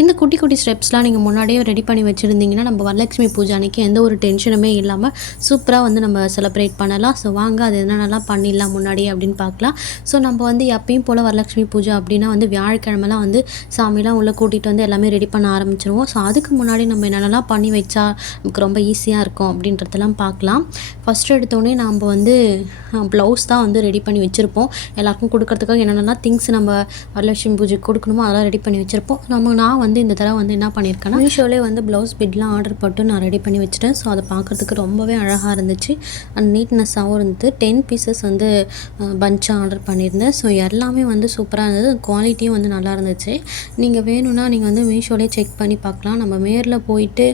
இந்த குட்டி குட்டி ஸ்டெப்ஸ்லாம் நீங்கள் முன்னாடியே ரெடி பண்ணி வச்சுருந்தீங்கன்னா நம்ம வரலட்சுமி பூஜை அன்றைக்கி எந்த ஒரு டென்ஷனுமே இல்லாமல் சூப்பராக வந்து நம்ம செலிப்ரேட் பண்ணலாம். ஸோ வாங்க அது என்னென்னலாம் பண்ணிடலாம் முன்னாடியே அப்படின்னு பார்க்கலாம். ஸோ நம்ம வந்து எப்பயும் போல் வரலட்சுமி பூஜை அப்படின்னா வந்து வியாழக்கிழமெல்லாம் வந்து சாமிலாம் உள்ளே கூட்டிகிட்டு வந்து எல்லாமே ரெடி பண்ண ஆரம்பிச்சிருவோம். ஸோ அதுக்கு முன்னாடி நம்ம என்னென்னலாம் பண்ணி வச்சா நமக்கு ரொம்ப ஈஸியாக இருக்கும் அப்படின்றதெல்லாம் பார்க்கலாம். ஃபஸ்ட்டு எடுத்தோடனே நம்ம வந்து ப்ளவுஸ் தான் வந்து ரெடி பண்ணி வச்சுருப்போம். எல்லாருக்கும் கொடுக்கறதுக்காக என்னென்னலாம் திங்ஸ் நம்ம வரலட்சுமி பூஜைக்கு கொடுக்கணுமோ அதெல்லாம் ரெடி பண்ணி வச்சுருப்போம். நான் வந்து இந்த தடவை வந்து என்ன பண்ணியிருக்கேன்னா மீஷோலே வந்து ப்ளவுஸ் பிட்லாம் ஆர்டர் போட்டு நான் ரெடி பண்ணி வச்சுட்டேன். ஸோ அதை பார்க்குறதுக்கு ரொம்பவே அழகாக இருந்துச்சு அண்ட் நீட்னஸாகவும் இருந்தது. 10 பீசஸ் வந்து பஞ்சாக ஆர்டர் பண்ணியிருந்தேன். ஸோ எல்லாமே வந்து சூப்பராக இருந்தது. குவாலிட்டியும் வந்து நல்லா இருந்துச்சு. நீங்கள் வேணும்னா நீங்கள் வந்து மீஷோலே செக் பண்ணி பார்க்கலாம். நம்ம நேரில் போயிட்டு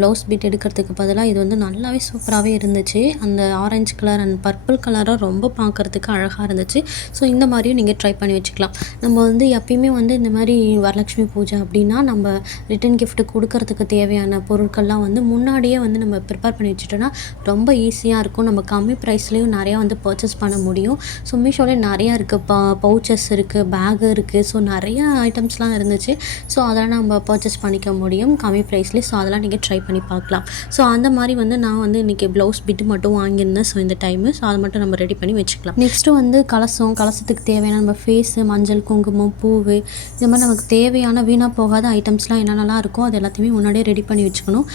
ப்ளவுஸ் பிட் எடுக்கிறதுக்கு பதிலாக இது வந்து நல்லாவே சூப்பராகவே இருந்துச்சு. அந்த ஆரஞ்சு கலர் அண்ட் பர்பிள் கலராக ரொம்ப பார்க்குறதுக்கு அழகாக இருந்துச்சு. ஸோ இந்த மாதிரியும் நீங்கள் ட்ரை பண்ணி வச்சுக்கலாம். நம்ம வந்து எப்பயுமே வந்து இந்த மாதிரி வரலட்சுமி பூஜை அப்படின்னா நம்ம ரிட்டன் கிஃப்ட் கொடுக்கறதுக்கு தேவையான பொருட்கள்லாம் வந்து முன்னாடியே வந்து நம்ம ப்ரிப்பேர் பண்ணி வச்சுட்டோன்னா ரொம்ப ஈஸியாக இருக்கும். நம்ம கம்மி ப்ரைஸ்லேயும் நிறையா வந்து பர்ச்சேஸ் பண்ண முடியும். ஸோ மீஷோலே நிறையா இருக்குது. பவுச்சஸ் இருக்குது, பேகு இருக்குது. ஸோ நிறையா ஐட்டம்ஸ்லாம் இருந்துச்சு. ஸோ அதெல்லாம் நம்ம பர்ச்சேஸ் பண்ணிக்க முடியும் கம்மி ப்ரைஸ்லேயே. ஸோ அதெல்லாம் நீங்கள் ட்ரை பண்ணி பார்க்கலாம். ஸோ அந்த மாதிரி வந்து நான் வந்து இன்றைக்கி ப்ளவுஸ் பிட்டு மட்டும் வாங்கியிருந்தேன். ஸோ இந்த டைமு ஸோ அதை மட்டும் நம்ம ரெடி பண்ணி வச்சுக்கலாம். நெக்ஸ்ட்டு வந்து கலசத்துக்கு தேவையான நம்ம ஃபேஸு, மஞ்சள், குங்குமம், பூவு, இந்த மாதிரி நமக்கு தேவையான வீணாக போகாத ஐட்டம்ஸ்லாம் என்னென்னலாம் இருக்கோ அது எல்லாத்தையுமே முன்னாடியே ரெடி பண்ணி வச்சுக்கணும்.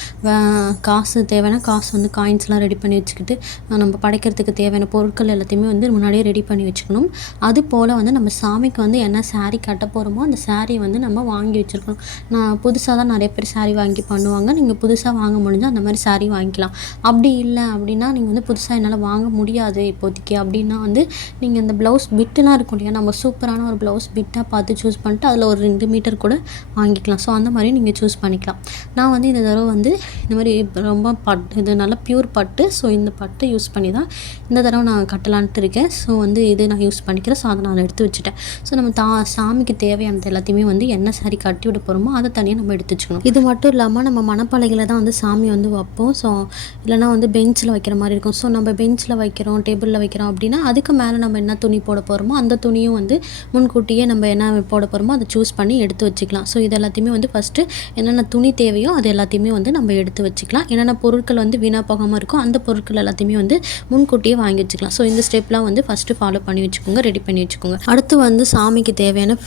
காசு தேவையான காசு வந்து காயின்ஸ்லாம் ரெடி பண்ணி வச்சுக்கிட்டு நம்ம படைக்கிறதுக்கு தேவையான பொருட்கள் எல்லாத்தையுமே வந்து முன்னாடியே ரெடி பண்ணி வச்சுக்கணும். அது போல் வந்து நம்ம சாமிக்கு வந்து என்ன சாரீ கட்ட போகிறோமோ அந்த சாரீ வந்து நம்ம வாங்கி வச்சுருக்கணும். நான் புதுசாக தான் நிறைய பேர் சாரீ வாங்கி பண்ணுவாங்க. நீங்கள் புதுசாக வாங்க முடிஞ்சால் அந்த மாதிரி சாரீ வாங்கிக்கலாம். அப்படி இல்லை அப்படின்னா நீங்கள் வந்து புதுசாக என்னால் வாங்க முடியாது இப்போதைக்கு அப்படின்னா வந்து நீங்கள் இந்த ப்ளவுஸ் பிட்டுலாம் இருக்கும் இல்லையா, நம்ம சூப்பரான ஒரு ப்ளவுஸ் பிட்டாக பார்த்து சூஸ் பண்ணிட்டு அதில் ஒரு 2 மீட்டர் கூட வாங்கிக்கலாம். ஸோ அந்த மாதிரி நீங்கள் சூஸ் பண்ணிக்கலாம். நான் வந்து இந்த தடவை வந்து இந்த மாதிரி ரொம்ப இது நல்லா ப்யூர் பட்டு. ஸோ இந்த பட்டு யூஸ் பண்ணி தான் இந்த தடவை நான் கட்டலான்ட்டு இருக்கேன். ஸோ வந்து இது நான் யூஸ் பண்ணிக்கிறேன். ஸோ அதை நான் எடுத்து வச்சுட்டேன். ஸோ நம்ம சாமிக்கு தேவையானது எல்லாத்தையுமே வந்து என்ன சாரி கட்டி விட போகிறோமோ அதை தனியாக நம்ம எடுத்து வச்சுக்கணும். இது மட்டும் இல்லாமல் நம்ம மணப்பலகையில் தான் வந்து சாமி வந்து வைப்போம். ஸோ இல்லைனா வந்து பெஞ்சில் வைக்கிற மாதிரி இருக்கும். ஸோ நம்ம பெஞ்சில் வைக்கிறோம், டேபிளில் வைக்கிறோம் அப்படின்னா அதுக்கு மேலே நம்ம என்ன துணி போட போகிறோமோ அந்த துணியும் வந்து முன்கூட்டியே நம்ம என்ன போட போகிறோமோ அதை சூஸ் பண்ணி எடுத்து வச்சுக்கலாம். ஸோ இது எல்லாத்தையுமே வந்து ஃபஸ்ட்டு என்னென்ன துணி தேவையோ அது எல்லாத்தையுமே வந்து நம்ம எடுத்து வச்சுக்கலாம். என்னென்ன பொருட்கள் வந்து வீணாக போகாமல் இருக்கோ அந்த பொருட்கள் எல்லாத்தையுமே வந்து முன்கூட்டியே வாங்கி வச்சுக்கலாம். ஸோ இந்த ஸ்டெப்லாம் வந்து ஃபஸ்ட்டு ஃபாலோ பண்ணி வச்சுக்கோங்க, ரெடி பண்ணி வச்சுக்கோங்க. அடுத்து வந்து சாமிக்கு தேவையான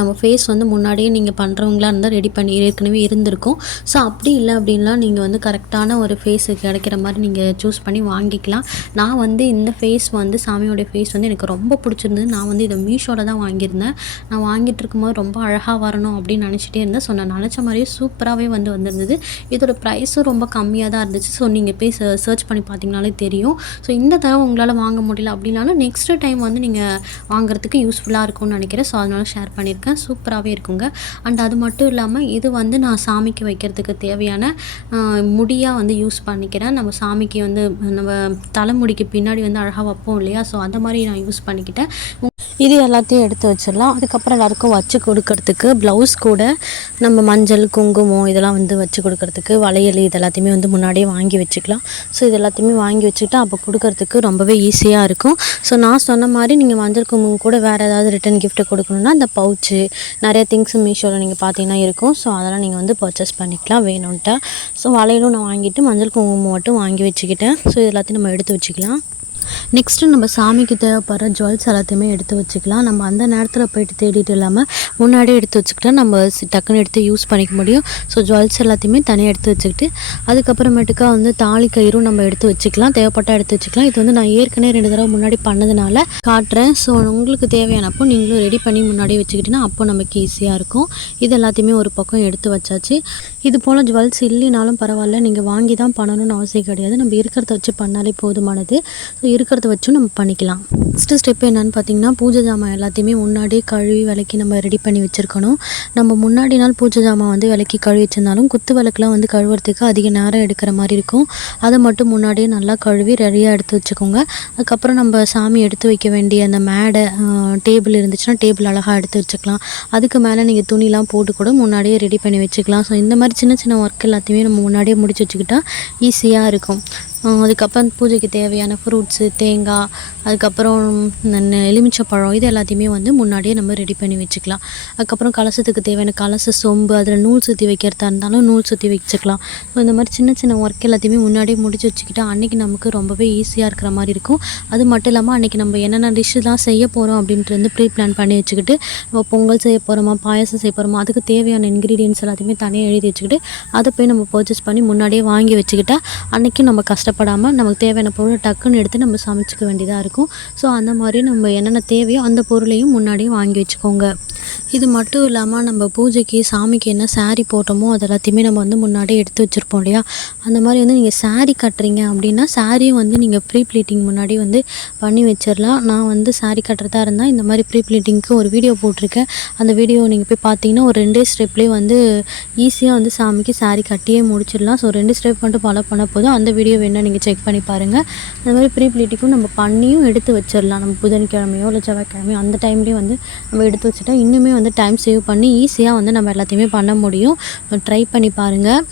நம்ம ஃபேஸ் வந்து முன்னாடியே நீங்கள் பண்ணுறவங்களா இருந்தால் ரெடி பண்ணி ஏற்கனவே இருந்திருக்கும். ஸோ அப்படி இல்லை அப்படின்லாம் நீங்கள் வந்து கரெக்டான ஒரு ஃபேஸு கிடைக்கிற மாதிரி நீங்கள் சூஸ் பண்ணி வாங்கிக்கலாம். நான் வந்து இந்த ஃபேஸ் வந்து சாமியோடைய ஃபேஸ் வந்து எனக்கு ரொம்ப பிடிச்சிருந்தது. நான் வந்து இதை மீஷோவில் தான் வாங்கியிருந்தேன். நான் வாங்கிட்டு இருக்கும்போது ரொம்ப அழகாக வரணும் அப்படின்னு நினச்சிட்டே இருந்தேன். ஸோ நான் நினச்ச மாதிரியே சூப்பராகவே வந்து வந்திருந்தது. இதோட ப்ரைஸும் ரொம்ப கம்மியாக தான் இருந்துச்சு. ஸோ நீங்கள் போய் சர்ச் பண்ணி பார்த்தீங்கனாலே தெரியும். ஸோ இந்த தடவை உங்களால் வாங்க முடியல அப்படின்னாலும் நெக்ஸ்ட்டு டைம் வந்து நீங்கள் வாங்குறதுக்கு யூஸ்ஃபுல்லாக இருக்கும்னு நினைக்கிறேன். ஸோ அதனால ஷேர் பண்ணியிருக்கேன். சூப்பராகவே இருக்குங்க. அண்ட் அது மட்டும் இல்லாமல் இது வந்து நான் சாமிக்கு வைக்கிறதுக்கு தேவையான முடியாக வந்து யூஸ் பண்ணிக்கிறேன். நம்ம சாமிக்கு வந்து நம்ம தலைமுடிக்கு பின்னாடி வந்து அழகாக வைப்போம் இல்லையா, ஸோ அந்த மாதிரி நான் யூஸ் பண்ணிக்கிட்டேன். இது எல்லாத்தையும் எடுத்து வச்சிடலாம். அதுக்கப்புறம் எல்லாருக்கும் வச்சு கொடுக்கறதுக்கு ப்ளவுஸ் கூட நம்ம மஞ்சள், குங்குமம் இதெல்லாம் வந்து வச்சு கொடுக்கறதுக்கு வளையல் இது எல்லாத்தையுமே வந்து முன்னாடியே வாங்கி வச்சுக்கலாம். ஸோ இது எல்லாத்தையுமே வாங்கி வச்சுக்கிட்டா அப்போ கொடுக்கறதுக்கு ரொம்பவே ஈஸியாக இருக்கும். ஸோ நான் சொன்ன மாதிரி நீங்கள் மஞ்சள், குங்குமம் கூட வேறு ஏதாவது ரிட்டன் கிஃப்ட் கொடுக்கணுன்னா அந்த பவுச்சு நிறைய திங்ஸ் மீஷோவில் நீங்கள் பார்த்தீங்கன்னா இருக்கும். ஸோ அதெல்லாம் நீங்கள் வந்து பர்ச்சேஸ் பண்ணிக்கலாம் வேணும்ன்ட்டா. ஸோ வளையலும் நான் வாங்கிட்டு மஞ்சள், குங்குமம் மட்டும் வாங்கி வச்சுக்கிட்டேன். ஸோ இது எல்லாத்தையும் நம்ம எடுத்து வச்சுக்கலாம். நெக்ஸ்ட்டு நம்ம சாமிக்கு தேவைப்படுற ஜுவல்ஸ் எல்லாத்தையுமே எடுத்து வச்சுக்கலாம். நம்ம அந்த நேரத்தில் போய்ட்டு தேடிட்டு இல்லாமல் முன்னாடியே எடுத்து வச்சுக்கிட்டா நம்ம டக்குன்னு எடுத்து யூஸ் பண்ணிக்க முடியும். ஸோ ஜுவல்ஸ் எல்லாத்தையுமே தனியாக எடுத்து வச்சுக்கிட்டு அதுக்கப்புறமேட்டுக்கா வந்து தாலி கயிறும் நம்ம எடுத்து வச்சுக்கலாம். தேவைப்பட்டால் எடுத்து வச்சுக்கலாம். இது வந்து நான் ஏற்கனவே 2 தடவை முன்னாடி பண்ணதுனால காட்டுறேன். ஸோ உங்களுக்கு தேவையானப்போ நீங்களும் ரெடி பண்ணி முன்னாடியே வச்சுக்கிட்டிங்கன்னா அப்போ நமக்கு ஈஸியாக இருக்கும். இது எல்லாத்தையுமே ஒரு பக்கம் எடுத்து வச்சாச்சு. இது போல் ஜுவல்ஸ் இல்லைனாலும் பரவாயில்ல, நீங்கள் வாங்கி தான் பண்ணணும்னு அவசியம் கிடையாது. நம்ம இருக்கிறத வச்சு பண்ணாலே போதுமானது. ஸோ இருக்கிறத வச்சும் நம்ம பண்ணிக்கலாம். நெக்ஸ்ட்டு ஸ்டெப் என்னென்னு பார்த்தீங்கன்னா பூஜை ஜாமான் எல்லாத்தையுமே முன்னாடியே கழுவி விளக்கி நம்ம ரெடி பண்ணி வச்சுருக்கணும். நம்ம முன்னாடி நாள் பூஜை ஜாமான் வந்து விளக்கி கழுவி வச்சுருந்தாலும் குத்து விளக்குலாம் வந்து கழுவுறதுக்கு அதிக நேரம் எடுக்கிற மாதிரி இருக்கும். அதை மட்டும் முன்னாடியே நல்லா கழுவி ரெடியாக எடுத்து வச்சுக்கோங்க. அதுக்கப்புறம் நம்ம சாமி எடுத்து வைக்க வேண்டிய அந்த மேடை, டேபிள் இருந்துச்சுன்னா டேபிள் அழகாக எடுத்து வச்சுக்கலாம். அதுக்கு மேலே நீங்கள் துணிலாம் போட்டு கூட முன்னாடியே ரெடி பண்ணி வச்சுக்கலாம். ஸோ இந்த மாதிரி சின்ன சின்ன ஒர்க் எல்லாத்தையுமே நம்ம முன்னாடியே முடிச்சு வச்சுக்கிட்டா ஈஸியாக இருக்கும். அதுக்கப்புறம் பூஜைக்கு தேவையான ஃப்ரூட்ஸு, தேங்காய், அதுக்கப்புறம் எலுமிச்சப்பழம் இது எல்லாத்தையுமே வந்து முன்னாடியே நம்ம ரெடி பண்ணி வச்சுக்கலாம். அதுக்கப்புறம் கலசத்துக்கு தேவையான கலச சொம்பு, அதில் நூல் சுற்றி வைக்கிறதா இருந்தாலும் நூல் சுற்றி வச்சுக்கலாம். ஸோ இந்த மாதிரி சின்ன சின்ன ஒர்க் எல்லாத்தையுமே முன்னாடியே முடிச்சு வச்சுக்கிட்டா அன்றைக்கி நமக்கு ரொம்பவே ஈஸியாக இருக்கிற மாதிரி இருக்கும். அது மட்டும் இல்லாமல் அன்றைக்கி நம்ம என்னென்ன டிஷ்ஷு தான் செய்ய போகிறோம் அப்படின்ட்டு வந்து ப்ரீ பிளான் பண்ணி வச்சுக்கிட்டு, நம்ம பொங்கல் செய்ய போகிறோமா, பாயாசம் செய்ய போகிறோமா, அதுக்கு தேவையான இன்க்ரீடியன்ஸ் எல்லாத்தையுமே தனியாக எழுதி வச்சுக்கிட்டு அதை போய் நம்ம பர்ச்சேஸ் பண்ணி முன்னாடியே வாங்கி வச்சுக்கிட்டா அன்றைக்கி நம்ம கஷ்டப்படாமல் நமக்கு தேவையான பொருளை டக்குன்னு எடுத்து நம்ம சமைச்சிக்க வேண்டியதாக இருக்கும். ஸோ அந்த மாதிரி நம்ம என்னென்ன தேவையோ அந்த பொருளையும் முன்னாடியே வாங்கி வச்சுக்கோங்க. இது மட்டும் இல்லாமல் நம்ம பூஜைக்கு சாமிக்கு என்ன சாரீ போட்டோமோ அது எல்லாத்தையுமே நம்ம வந்து முன்னாடியே எடுத்து வச்சுருப்போம் இல்லையா. அந்த மாதிரி வந்து நீங்கள் சாரீ கட்டுறீங்க அப்படின்னா சாரியும் வந்து நீங்கள் ப்ரீ ப்ளீட்டிங் முன்னாடி வந்து பண்ணி வச்சிடலாம். நான் வந்து சாரீ கட்டுறதா இருந்தால் இந்த மாதிரி ப்ரீ ப்ளீட்டிங்க்கு ஒரு வீடியோ போட்டிருக்கேன். அந்த வீடியோ நீங்கள் போய் பார்த்தீங்கன்னா ஒரு 2 ஸ்டெப்லேயே வந்து ஈஸியாக வந்து சாமிக்கு சாரீ கட்டியே முடிச்சிடலாம். ஸோ 2 ஸ்டெப் மட்டும் ஃபாலோ பண்ண போதும். அந்த வீடியோ வேணால் நீங்கள் செக் பண்ணி பாருங்கள். அந்த மாதிரி ப்ரீ ப்ளீட்டிங்கும் நம்ம பண்ணியும் எடுத்து வச்சிடலாம். நம்ம புதன்கிழமையோ இல்லை செவ்வாய்க்கிழமையோ அந்த டைம்லேயே வந்து நம்ம எடுத்து வச்சுட்டா இன்னுமே வந்து டைம் சேவ் பண்ணி ஈஸியாக வந்து நம்ம எல்லாத்தையுமே பண்ண முடியும். ட்ரை பண்ணி பாருங்கள்.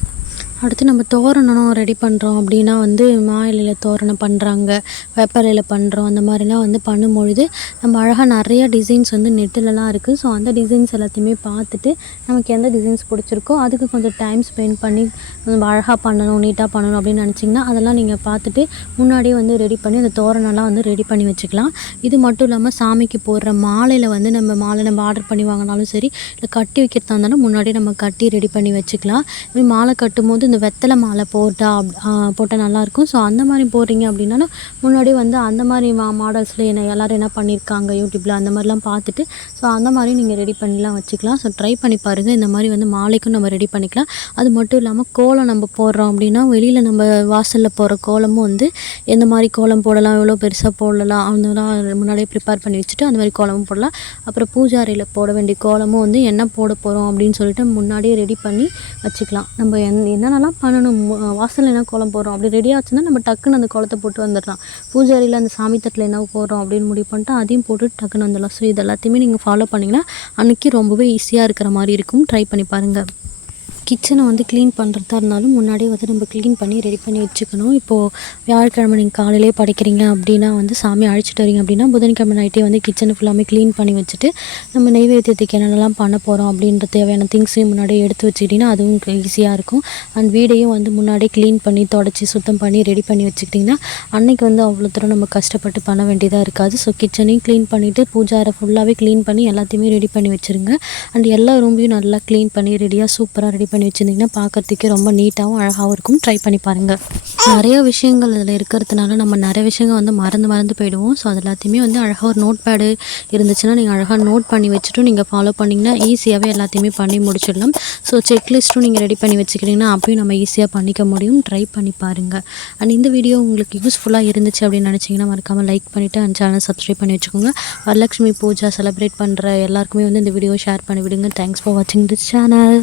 அடுத்து நம்ம தோரணம் ரெடி பண்ணுறோம் அப்படின்னா வந்து மா இலையில் தோரணம் பண்ணுறாங்க, வேப்ப பண்ணுறோம். அந்த மாதிரிலாம் வந்து பண்ணும்பொழுது நம்ம அழகாக நிறையா டிசைன்ஸ் வந்து நெட்டிலலாம் இருக்குது. ஸோ அந்த டிசைன்ஸ் எல்லாத்தையுமே பார்த்துட்டு நமக்கு எந்த டிசைன்ஸ் பிடிச்சிருக்கோ அதுக்கு கொஞ்சம் டைம் ஸ்பெண்ட் பண்ணி நம்ம அழகாக பண்ணணும், நீட்டாக பண்ணணும் அப்படின்னு நினச்சிங்கன்னா அதெல்லாம் நீங்கள் பார்த்துட்டு முன்னாடியே வந்து ரெடி பண்ணி அந்த தோரணம்லாம் வந்து ரெடி பண்ணி வச்சுக்கலாம். இது மட்டும் இல்லாமல் சாமிக்கு போடுற மாலையில் வந்து மாலை நம்ம ஆர்டர் பண்ணி வாங்கினாலும் சரி, இல்லை கட்டி வைக்கிறதா இருந்தாலும் முன்னாடியே நம்ம கட்டி ரெடி பண்ணி வச்சுக்கலாம். இப்படி மாலை கட்டும்போது இந்த வெத்தலை மாலை போட்டால் நல்லாயிருக்கும். ஸோ அந்த மாதிரி போடுறீங்க அப்படின்னாலும் முன்னாடி வந்து அந்த மாதிரி மாடல்ஸில் எல்லோரும் என்ன பண்ணியிருக்காங்க யூடியூப்பில் அந்த மாதிரிலாம் பார்த்துட்டு ஸோ அந்த மாதிரி நீங்கள் ரெடி பண்ணிலாம் வச்சுக்கலாம். ஸோ ட்ரை பண்ணி பாருங்கள். இந்த மாதிரி வந்து மாலைக்கும் நம்ம ரெடி பண்ணிக்கலாம். அது மட்டும் இல்லாமல் கோலம் நம்ம போடுறோம் அப்படின்னா வெளியில் நம்ம வாசலில் போடுற கோலமும் வந்து எந்த மாதிரி கோலம் போடலாம், எவ்வளோ பெருசாக போடலாம் அதெல்லாம் முன்னாடியே ப்ரிப்பேர் பண்ணி வச்சுட்டு அந்த மாதிரி கோலமும் போடலாம். அப்புறம் பூஜை அறையில் போட வேண்டிய கோலமும் வந்து என்ன போட போகிறோம் அப்படின்னு சொல்லிட்டு முன்னாடியே ரெடி பண்ணி வச்சுக்கலாம். நம்ம என்னென்னலாம் பண்ணணும், வாசலில் என்ன கோலம் போடுறோம் அப்படி ரெடி ஆச்சுன்னா நம்ம டக்குன்னு அந்த கோலத்தை போட்டு வந்துடலாம். பூஜை அறையில் அந்த சாமி தட்டில் என்ன போடுறோம் அப்படின்னு முடிவு பண்ணிட்டு அதையும் போட்டு டக்குன்னு வந்துடலாம். ஸோ இது எல்லாத்தையுமே நீங்கள் ஃபாலோ பண்ணிங்கன்னா அன்றைக்கி ரொம்பவே ஈஸியாக இருக்கிற மாதிரி இருக்கும். ட்ரை பண்ணி பாருங்கள். கிச்சனை வந்து க்ளீன் பண்ணுறதா இருந்தாலும் முன்னாடியே வந்து நம்ம க்ளீன் பண்ணி ரெடி பண்ணி வச்சுக்கணும். இப்போது வியாழக்கிழமை நீங்கள் காலையிலே படைக்கிறீங்க அப்படின்னா வந்து சாமி அழைச்சிட்டு வரீங்க அப்படின்னா புதன்கிழமை நைட்டே வந்து கிச்சனை ஃபுல்லாமே க்ளீன் பண்ணி வச்சுட்டு நம்ம நெய்வேத்தியத்துக்கு என்னென்னலாம் பண்ண போகிறோம் அப்படின்ற தேவையான திங்ஸையும் முன்னாடியே எடுத்து வச்சுக்கிட்டிங்கன்னா அதுவும் ஈஸியாக இருக்கும். அண்ட் வீடையும் வந்து முன்னாடியே க்ளீன் பண்ணி தொடச்சி சுத்தம் பண்ணி ரெடி பண்ணி வச்சுக்கிட்டிங்கன்னா அன்றைக்கி வந்து அவ்வளோ தூரம் நம்ம கஷ்டப்பட்டு பண்ண வேண்டியதாக இருக்காது. ஸோ கிச்சனையும் க்ளீன் பண்ணிவிட்டு பூஜாரை ஃபுல்லாகவே க்ளீன் பண்ணி எல்லாத்தையுமே ரெடி பண்ணி வச்சுருங்க. அண்ட் எல்லா ரூமையும் நல்லா க்ளீன் பண்ணி ரெடியாக சூப்பராக ரெடி பண்ணி வச்சுருந்தீங்கன்னா பார்க்குறதுக்கே ரொம்ப நீட்டாகவும் அழகாகவும் இருக்கும். ட்ரை பண்ணி பாருங்கள். நிறைய விஷயங்கள் இதில் இருக்கிறதுனால நம்ம நிறைய விஷயங்கள் வந்து மறந்து போயிடுவோம். ஸோ அது எல்லாத்தையுமே வந்து அழகாக ஒரு நோட் பேடு இருந்துச்சுன்னா நீங்கள் அழகாக நோட் பண்ணி வச்சுட்டு நீங்கள் ஃபாலோ பண்ணிங்கன்னா ஈஸியாகவே எல்லாத்தையுமே பண்ணி முடிச்சிடலாம். ஸோ செக்லிஸ்ட்டும் நீங்கள் ரெடி பண்ணி வச்சுக்கிட்டிங்கன்னா அப்பயும் நம்ம ஈஸியாக பண்ணிக்க முடியும். ட்ரை பண்ணி பாருங்கள். அண்ட் இந்த வீடியோ உங்களுக்கு யூஸ்ஃபுல்லாக இருந்துச்சு அப்படின்னு நினச்சிங்கன்னா மறக்காமல் லைக் பண்ணிவிட்டு அந்த சேனல் சப்ஸ்கிரைப் பண்ணி வச்சுக்கோங்க. வரலட்சுமி பூஜா செலிப்ரேட் பண்ணுற எல்லாருக்குமே வந்து இந்த வீடியோ ஷேர் பண்ணி விடுங்க. தேங்க்ஸ் ஃபார் வாட்சிங் திஸ் சேனல்.